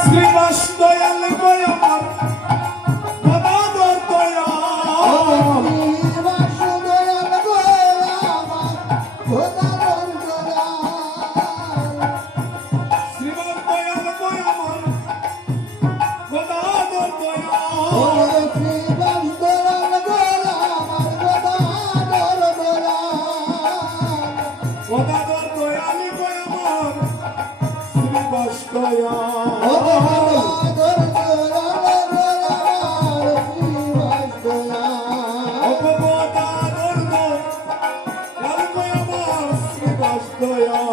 শ্রীবাস দয়াল গয় আমার গদাধর দয়াল শ্রীবাস দয়াল গয় আমার গদাধর দয়াল শ্রীবাস দয়াল গয় আমার গদাধর দয়াল শ্রীবাস দয়াল গয় আমার গদাধর দয়াল গদাধর দয়াল গয় আমার শ্রীবাস দয়াল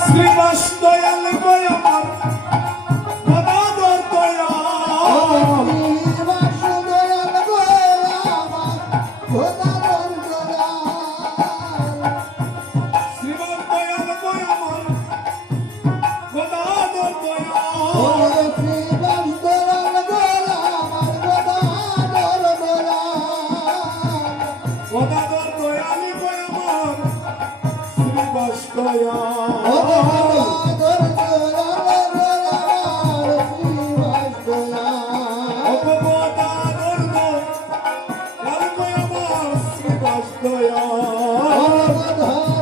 শ্রীবাস দয়াল গয় আমার গদাধর দয়াল শ্রীবাস দয়াল গয় আমার গদাধর দয়াল শ্রীবাস দয়াল গয় আমার গদাধর দয়াল শ্রীবাস দয়াল গয় আমার গদাধর দয়াল গদাধর দয়াল গয় আমার শ্রীবাস দয়াল Oh,